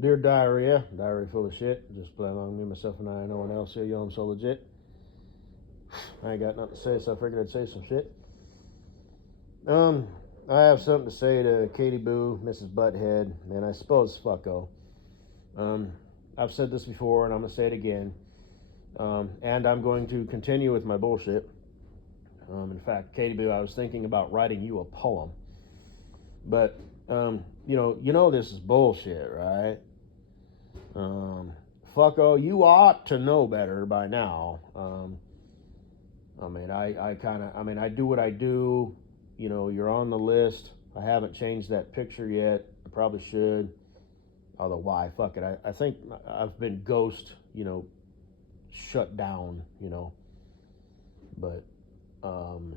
Dear diarrhea, diary full of shit. Just play along me, myself, and I. No one else here. Yo, I'm so legit. I ain't got nothing to say, so I figured I'd say some shit. Um, I have something to say to Katie Boo, Mrs. Butthead, and I suppose Fucko. Um, I've said this before, and I'm gonna say it again. And I'm going to continue with my bullshit. In fact, Katie Boo, I was thinking about writing you a poem, but you know this is bullshit, right? Um, Fucko, you ought to know better by now. I do what I do. You know, you're on the list. I haven't changed that picture yet. I probably should. Although, why? Fuck it. I think I've been ghost, shut down, But, um,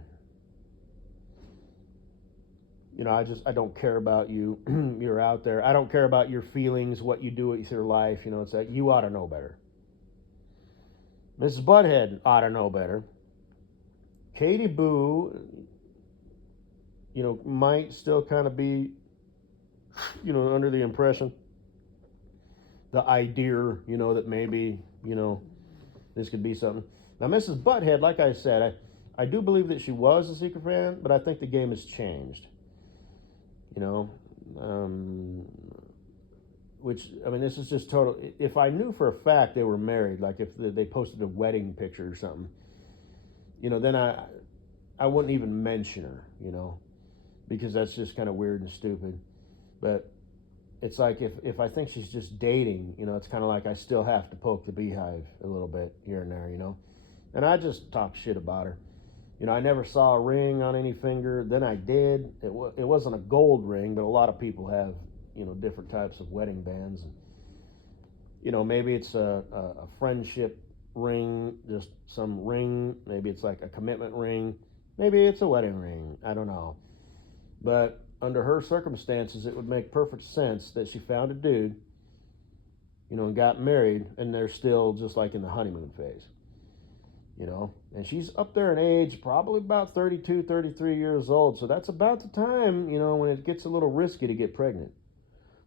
I don't care about you. You're out there. I don't care about your feelings, what you do with your life. It's like you ought to know better. Mrs. Butthead ought to know better. Katie Boo, might still kind of be, under the impression, the idea, that maybe, this could be something. Now, Mrs. Butthead, like I said, I do believe that she was a secret fan, but I think the game has changed. Um, this is just total. If I knew for a fact they were married, like if they posted a wedding picture or something, then I wouldn't even mention her, because that's just kind of weird and stupid. But it's like if I think she's just dating, it's kind of like I still have to poke the beehive a little bit here and there, And I just talk shit about her. I never saw a ring on any finger. Then I did. It wasn't a gold ring, but a lot of people have, different types of wedding bands. And, maybe it's a friendship ring, just some ring. Maybe it's like a commitment ring. Maybe it's a wedding ring. I don't know. But under her circumstances, it would make perfect sense that she found a dude, and got married, and they're still just like in the honeymoon phase. And she's up there in age, probably about 32, 33 years old. So that's about the time, when it gets a little risky to get pregnant.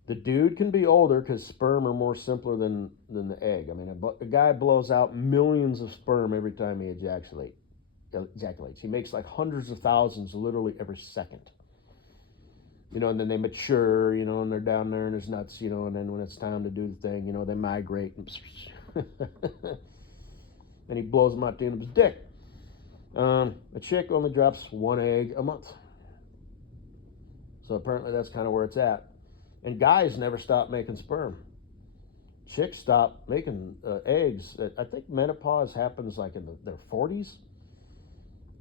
The dude can be older because sperm are more simpler than the egg. A guy blows out millions of sperm every time he ejaculates. He makes like hundreds of thousands literally every second. And then they mature, and they're down there in his nuts, and then when it's time to do the thing, they migrate. And he blows them out the end of his dick. A chick only drops one egg a month. So apparently that's kind of where it's at. And guys never stop making sperm. Chicks stop making eggs. I think menopause happens like in their 40s.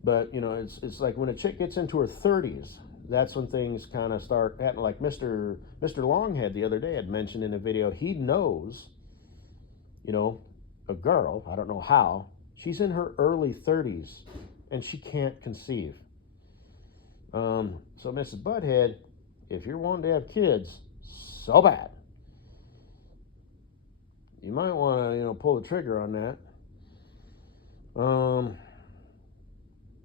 But, it's like when a chick gets into her 30s, that's when things kind of start happening. Like Mr. Longhead the other day had mentioned in a video, he knows, a girl, I don't know how, she's in her early 30s and she can't conceive. So Mrs. Butthead, if you're wanting to have kids so bad, you might want to, pull the trigger on that.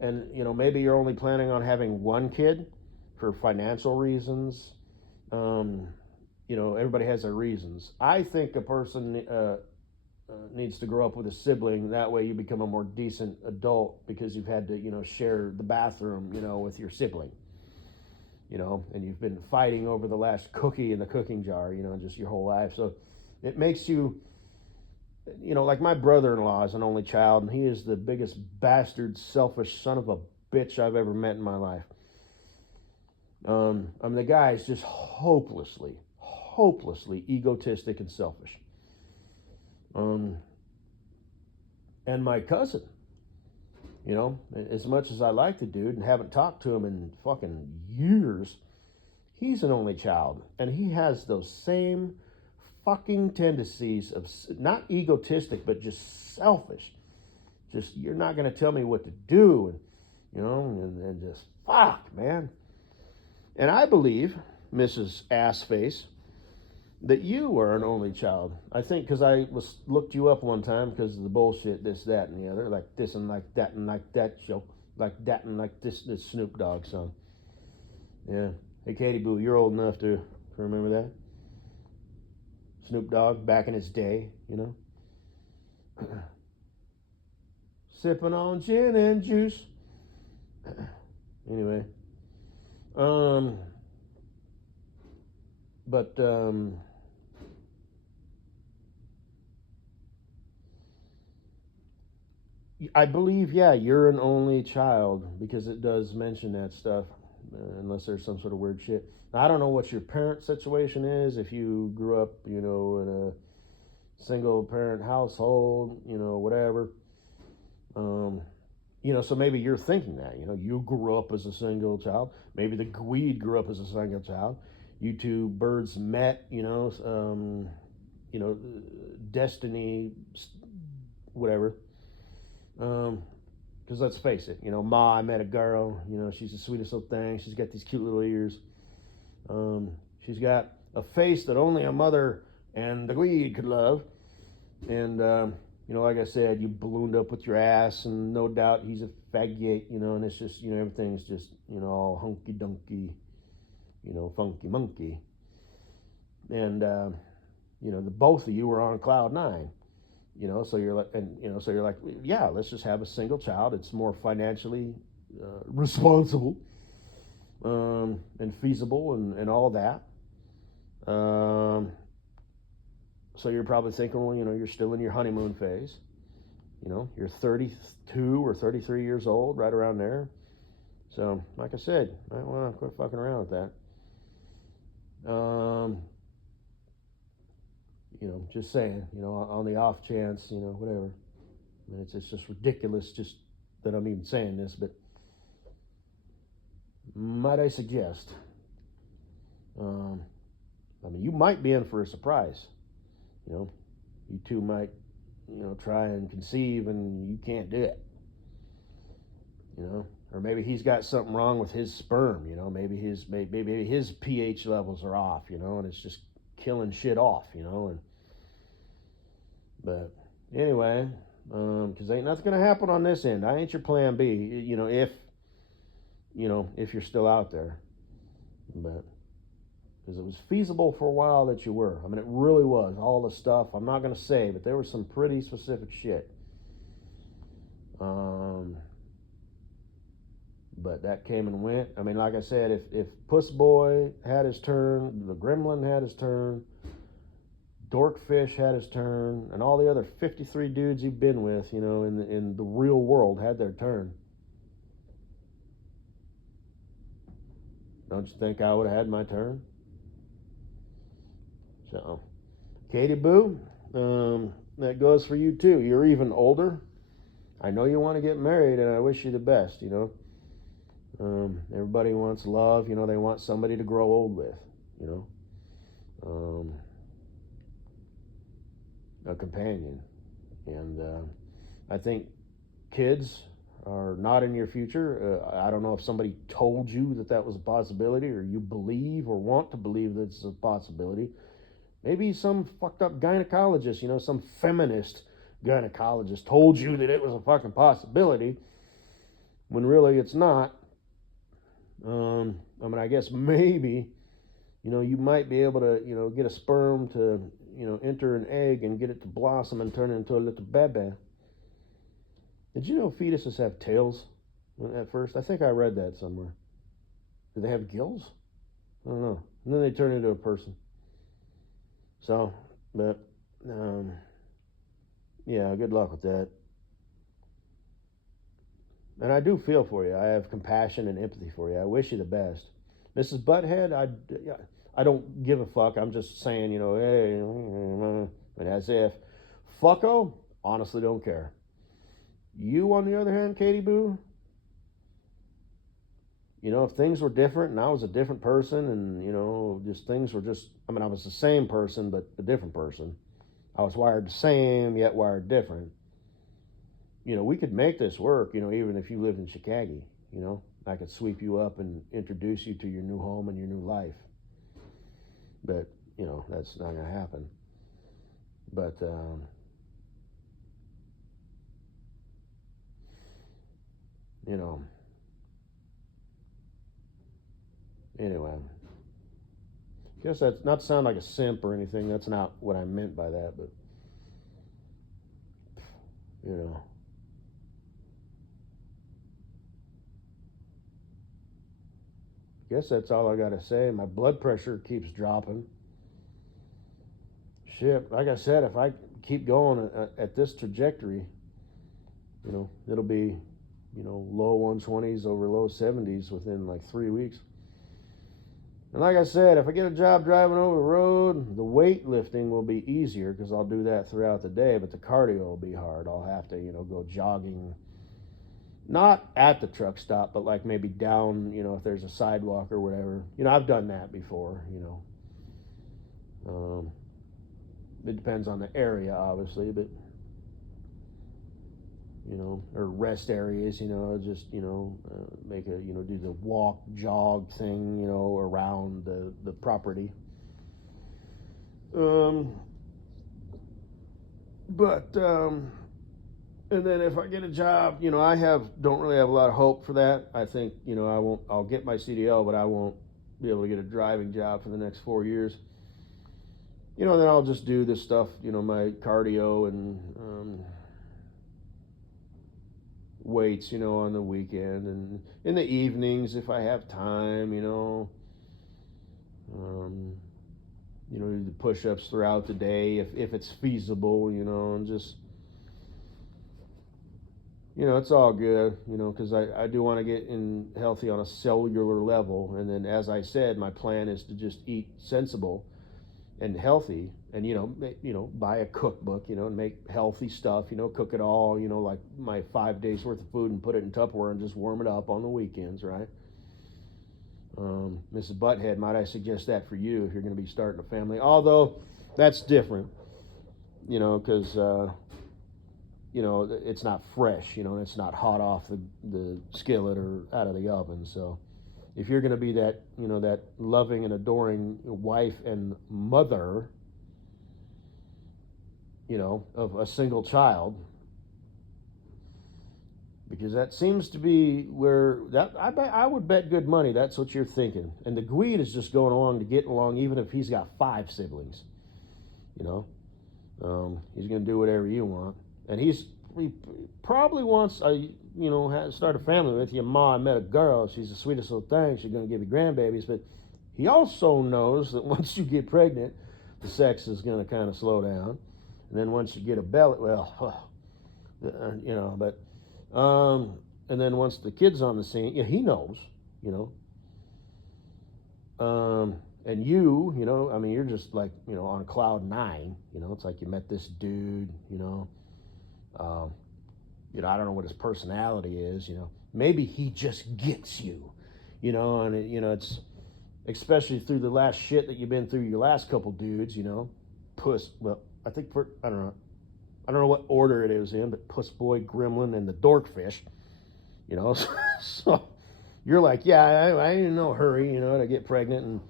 And maybe you're only planning on having one kid for financial reasons. Everybody has their reasons. I think a person needs to grow up with a sibling. That way you become a more decent adult because you've had to, share the bathroom, with your sibling. And you've been fighting over the last cookie in the cooking jar, just your whole life. So it makes you, like my brother-in-law is an only child, and he is the biggest bastard, selfish son of a bitch I've ever met in my life. The guy is just hopelessly egotistic and selfish. And my cousin, as much as I like the dude and haven't talked to him in fucking years, he's an only child. And he has those same fucking tendencies of not egotistic, but just selfish. Just, you're not going to tell me what to do. And just, fuck, man. And I believe, Mrs. Assface, that you are an only child. I think because I looked you up one time because of the bullshit, this, that, and the other, like this and like that and like that show, like that and like this Snoop Dogg song. Yeah. Hey, Katie Boo, you're old enough to remember that? Snoop Dogg back in his day, you know. Sipping on gin and juice. Anyway, um, but I believe, yeah, you're an only child because it does mention that stuff, unless there's some sort of weird shit. Now, I don't know what your parent situation is. If you grew up, you know, in a single parent household, you know, whatever. Um, you know, so maybe you're thinking that, you know, you grew up as a single child. Maybe the Gweed grew up as a single child. You two birds met, you know, destiny, whatever. Because let's face it, you know, Ma, I met a girl, you know, she's the sweetest little thing. She's got these cute little ears. She's got a face that only a mother and the Gweed could love. And, you know, like I said, you ballooned up with your ass, and no doubt he's a faggot, you know, and it's just, you know, everything's just, you know, all hunky dunky, you know, funky monkey. And, you know, the both of you were on cloud nine, you know, so you're like, and, you know, so you're like, yeah, let's just have a single child. It's more financially responsible and feasible and all that. So you're probably thinking, well, you know, you're still in your honeymoon phase. You know, you're 32 or 33 years old, right around there. So, like I said, I might want to quit fucking around with that. You know, just saying, you know, on the off chance, you know, whatever. I mean, it's just ridiculous just that I'm even saying this, but might I suggest, I mean, you might be in for a surprise. You know, you two might, you know, try and conceive and you can't do it. You know, or maybe he's got something wrong with his sperm. You know, maybe his pH levels are off. You know, and it's just killing shit off. You know, and but anyway, because ain't nothing gonna happen on this end. I ain't your plan B. You know, if you're still out there, but because it was feasible for a while that you were. I mean, it really was. All the stuff, I'm not going to say, but there was some pretty specific shit. But that came and went. I mean, like I said, if Puss Boy had his turn, the Gremlin had his turn, Dorkfish had his turn, and all the other 53 dudes you've been with, you know, in the real world had their turn. Don't you think I would have had my turn? So, Katie Boo, that goes for you too. You're even older. I know you want to get married, and I wish you the best, you know. Everybody wants love, you know, they want somebody to grow old with, you know. A companion. And I think kids are not in your future. I don't know if somebody told you that that was a possibility, or you believe or want to believe that it's a possibility. Maybe some fucked up gynecologist, you know, some feminist gynecologist told you that it was a fucking possibility when really it's not. I mean, I guess maybe, you know, you might be able to, you know, get a sperm to, you know, enter an egg and get it to blossom and turn it into a little baby. Did you know fetuses have tails at first? I think I read that somewhere. Do they have gills? I don't know. And then they turn into a person. So, but, yeah, good luck with that. And I do feel for you. I have compassion and empathy for you. I wish you the best. Mrs. Butthead, I don't give a fuck. I'm just saying, you know, hey, but as if. Fucko, honestly don't care. You, on the other hand, Katie Boo, you know, if things were different and I was a different person and, you know, just things were just, I mean, I was the same person, but a different person. I was wired the same, yet wired different. You know, we could make this work, you know, even if you lived in Chicago, you know. I could sweep you up and introduce you to your new home and your new life. But, you know, that's not going to happen. But, you know, anyway. Guess that's not to sound like a simp or anything. That's not what I meant by that, but you know. Guess that's all I gotta say. My blood pressure keeps dropping. Shit, like I said, if I keep going at this trajectory, it'll be, low 120s over low 70s within like 3 weeks. And like I said, if I get a job driving over the road, the weightlifting will be easier because I'll do that throughout the day, but the cardio will be hard. I'll have to, go jogging, not at the truck stop, but like maybe down, if there's a sidewalk or whatever. I've done that before, It depends on the area, obviously, but, or rest areas, just, make a, do the walk, jog thing, around the property. And then if I get a job, don't really have a lot of hope for that. I think, I'll get my CDL, but I won't be able to get a driving job for the next 4 years. Then I'll just do this stuff, my cardio and weights, on the weekend and in the evenings if I have time, do the push-ups throughout the day if it's feasible, and just, it's all good, because I do want to get in healthy on a cellular level. And then, as I said, my plan is to just eat sensible and healthy, and buy a cookbook, and make healthy stuff, cook it all, like my 5 days worth of food and put it in Tupperware and just warm it up on the weekends, right? Mrs. Butthead, might I suggest that for you if you're going to be starting a family? Although that's different, because it's not fresh, it's not hot off the skillet or out of the oven. So if you're going to be that, that loving and adoring wife and mother, of a single child, because that seems to be where I would bet good money that's what you're thinking. And the Gweed is just going along to get along, even if he's got 5 siblings. He's going to do whatever you want, and he probably wants start a family with you. Ma, I met a girl. She's the sweetest little thing. She's going to give you grandbabies. But he also knows that once you get pregnant, the sex is going to kind of slow down. And then once you get a belly, and then once the kid's on the scene, he knows, and you're just like, on cloud 9, it's like you met this dude, I don't know what his personality is, maybe he just gets you, and it's especially through the last shit that you've been through your last couple dudes, I think I don't know what order it is in, but Puss Boy, Gremlin, and the Dorkfish, so you're like, yeah, I ain't in no hurry, to get pregnant and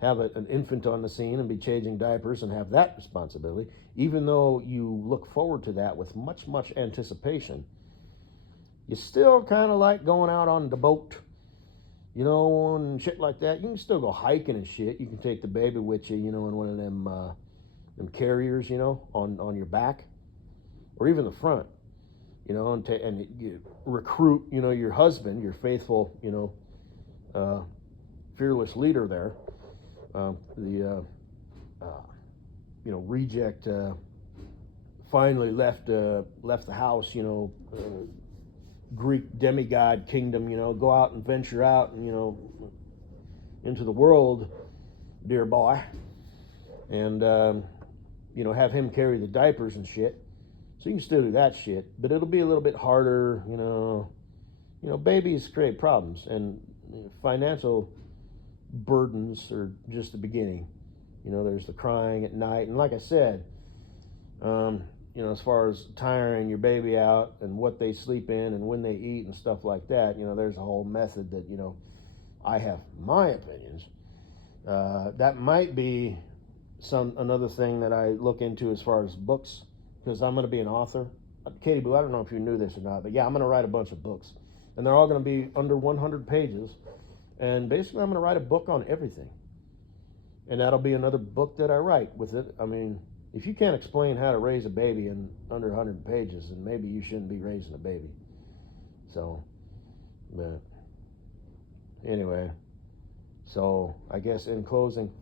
have an infant on the scene and be changing diapers and have that responsibility, even though you look forward to that with much, much anticipation. You still kind of like going out on the boat, and shit like that. You can still go hiking and shit. You can take the baby with you, in one of them carriers, on your back, or even the front, and you recruit, your husband, your faithful, fearless leader there, reject finally left the house, Greek demigod kingdom, go out and venture out and, into the world, dear boy, and have him carry the diapers and shit. So you can still do that shit, but it'll be a little bit harder, babies create problems, and financial burdens are just the beginning. There's the crying at night, and like I said, as far as tiring your baby out and what they sleep in and when they eat and stuff like that, there's a whole method that, I have my opinions. That might be another thing that I look into as far as books, because I'm going to be an author. Katie Boo, I don't know if you knew this or not, but yeah, I'm going to write a bunch of books, and they're all going to be under 100 pages, and basically I'm going to write a book on everything. And that'll be another book that I write with it. I mean, if you can't explain how to raise a baby in under 100 pages, then maybe you shouldn't be raising a baby. So, but anyway, so I guess in closing,